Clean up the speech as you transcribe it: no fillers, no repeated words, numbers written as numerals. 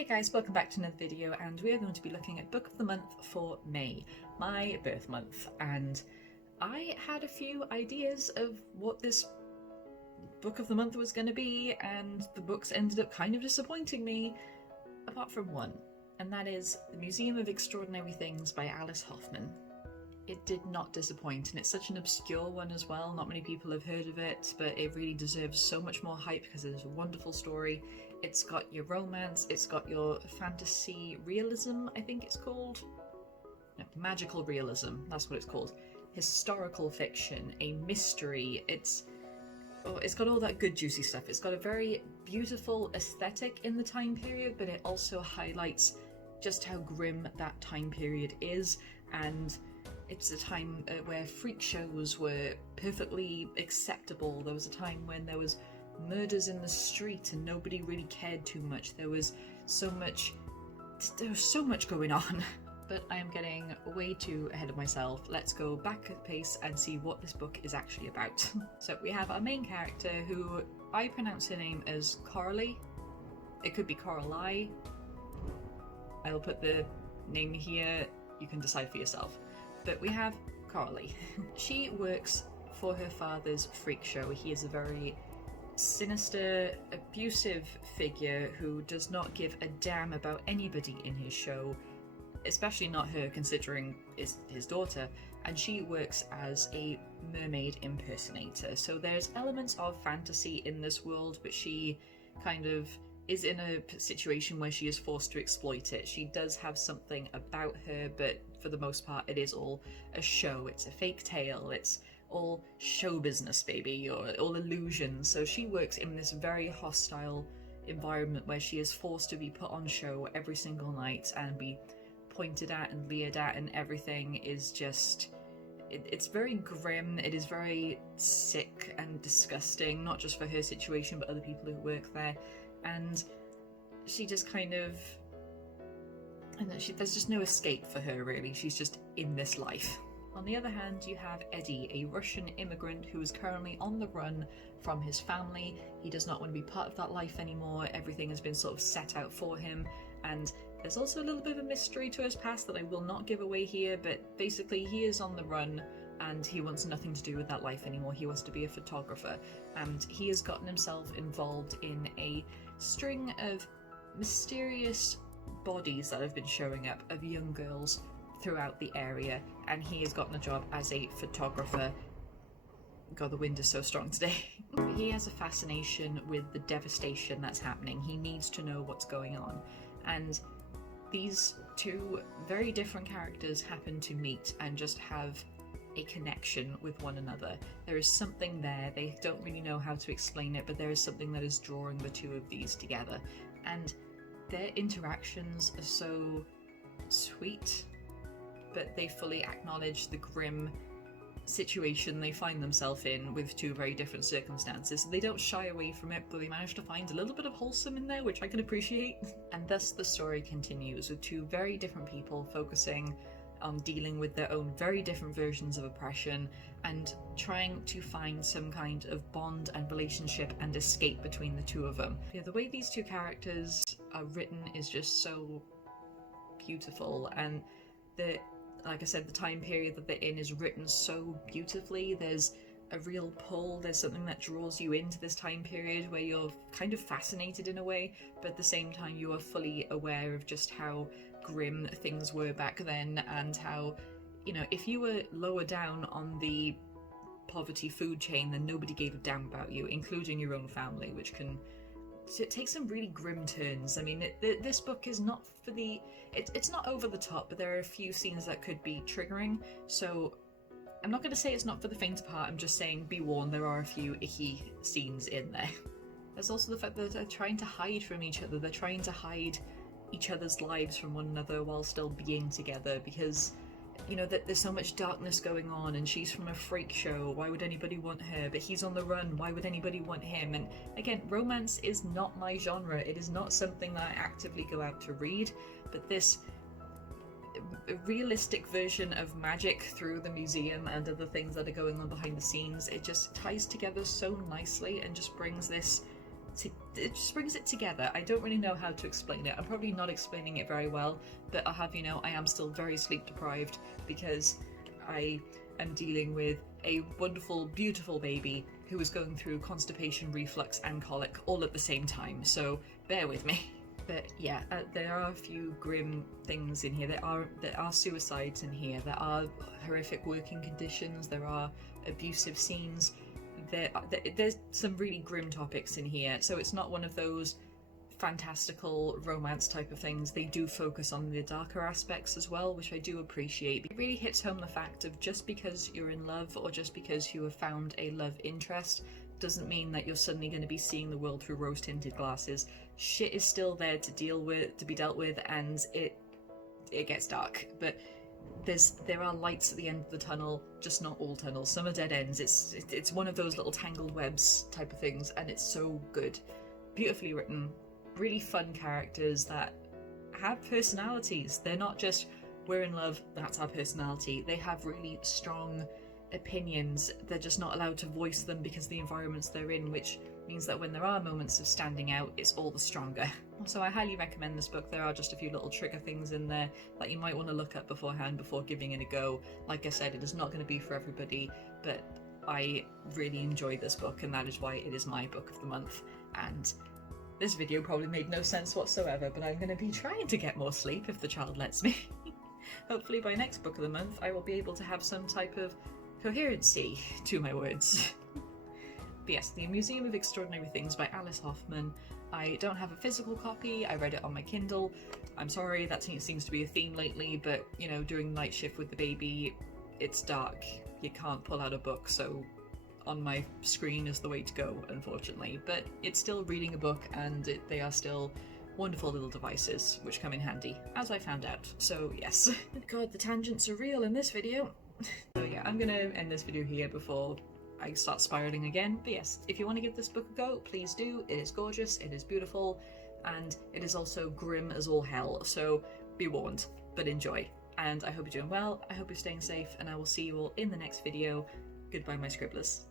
Hey guys, welcome back to another video, and we are going to be looking at Book of the Month for May, my birth month. And I had a few ideas of what this Book of the Month was going to be, and the books ended up kind of disappointing me, apart from one, and that is The Museum of Extraordinary Things by Alice Hoffman. It did not disappoint, and it's such an obscure one as well. Not many people have heard of it, but it really deserves so much more hype because it is a wonderful story. It's got your romance, it's got your fantasy realism, I think it's called. No, magical realism, that's what it's called. Historical fiction, a mystery, it's got all that good juicy stuff. It's got a very beautiful aesthetic in the time period, but it also highlights just how grim that time period is, and it's a time where freak shows were perfectly acceptable. There was a time when there was murders in the street and nobody really cared too much. There was so much going on. But I am getting way too ahead of myself. Let's go back at pace and see what this book is actually about. So we have our main character, who I pronounce her name as Coralie. It could be Coralie. I will put the name here, you can decide for yourself. But we have Coralie. She works for her father's freak show. He is a very sinister, abusive figure who does not give a damn about anybody in his show, especially not her, considering it's his daughter, and she works as a mermaid impersonator. So there's elements of fantasy in this world, but she kind of is in a situation where she is forced to exploit it. She does have something about her, but for the most part it is all a show. It's a fake tale. It's all show business, baby, or all illusion. So she works in this very hostile environment where she is forced to be put on show every single night and be pointed at and leered at, and everything is just... It's very grim, it is very sick and disgusting, not just for her situation but other people who work there. And she just kind of... there's just no escape for her, really. She's just in this life. On the other hand, you have Eddie, a Russian immigrant who is currently on the run from his family. He does not want to be part of that life anymore. Everything has been sort of set out for him, and there's also a little bit of a mystery to his past that I will not give away here, but basically he is on the run and he wants nothing to do with that life anymore. He wants to be a photographer, and he has gotten himself involved in a string of mysterious bodies that have been showing up of young girls throughout the area, and he has gotten a job as a photographer. God, the wind is so strong today. He has a fascination with the devastation that's happening. He needs to know what's going on, and these two very different characters happen to meet and just have a connection with one another. There is something there. They don't really know how to explain it, but there is something that is drawing the two of these together, and their interactions are so sweet, but they fully acknowledge the grim situation they find themselves in with two very different circumstances. They don't shy away from it, but they manage to find a little bit of wholesome in there, which I can appreciate. And thus the story continues with two very different people focusing on dealing with their own very different versions of oppression and trying to find some kind of bond and relationship and escape between the two of them. Yeah, the way these two characters are written is just so beautiful, and like I said, the time period that they're in is written so beautifully. There's a real pull, there's something that draws you into this time period where you're kind of fascinated in a way, but at the same time you are fully aware of just how grim things were back then, and how, you know, if you were lower down on the poverty food chain, then nobody gave a damn about you, including your own family, which can take some really grim turns. I mean, this book is not for the... It's not over the top, but there are a few scenes that could be triggering, so I'm not going to say it's not for the faint of heart. I'm just saying, be warned, there are a few icky scenes in there. There's also the fact that they're trying to hide from each other. They're trying to hide each other's lives from one another while still being together, because, you know, that there's so much darkness going on, and she's from a freak show, why would anybody want her? But he's on the run, why would anybody want him? And again, romance is not my genre. It is not something that I actively go out to read, but this realistic version of magic through the museum and other things that are going on behind the scenes, it just ties together so nicely and just brings this it just brings it together. I don't really know how to explain it. I'm probably not explaining it very well, but I'll have you know I am still very sleep deprived because I am dealing with a wonderful, beautiful baby who is going through constipation, reflux, and colic all at the same time, so bear with me. But yeah, there are a few grim things in here. There are suicides in here. There are horrific working conditions. There are abusive scenes. There's some really grim topics in here. So it's not one of those fantastical romance type of things. They do focus on the darker aspects as well, which I do appreciate. It really hits home the fact of just because you're in love or just because you have found a love interest doesn't mean that you're suddenly going to be seeing the world through rose-tinted glasses. Shit is still there to be dealt with, and it gets dark. But there are lights at the end of the tunnel, just not all tunnels. Some are dead ends. It's one of those little tangled webs type of things, and it's so good. Beautifully written, really fun characters that have personalities. They're not just, we're in love, that's our personality. They have really strong opinions. They're just not allowed to voice them because of the environments they're in, which means that when there are moments of standing out, it's all the stronger. So I highly recommend this book. There are just a few little trigger things in there that you might want to look at beforehand before giving it a go. Like I said, it is not going to be for everybody, but I really enjoyed this book, and that is why it is my book of the month. And this video probably made no sense whatsoever, but I'm going to be trying to get more sleep if the child lets me. Hopefully by next book of the month I will be able to have some type of coherency to my words. But yes, The Museum of Extraordinary Things by Alice Hoffman. I don't have a physical copy, I read it on my Kindle. I'm sorry, that seems to be a theme lately, but you know, doing night shift with the baby, it's dark. You can't pull out a book, so on my screen is the way to go, unfortunately. But it's still reading a book, and they are still wonderful little devices, which come in handy, as I found out. So yes. God, the tangents are real in this video. So yeah, I'm gonna end this video here before I start spiraling again. But yes, if you want to give this book a go, please do. It is gorgeous, it is beautiful, and it is also grim as all hell, so be warned, but enjoy. And I hope you're doing well, I hope you're staying safe, and I will see you all in the next video. Goodbye, my scribblers.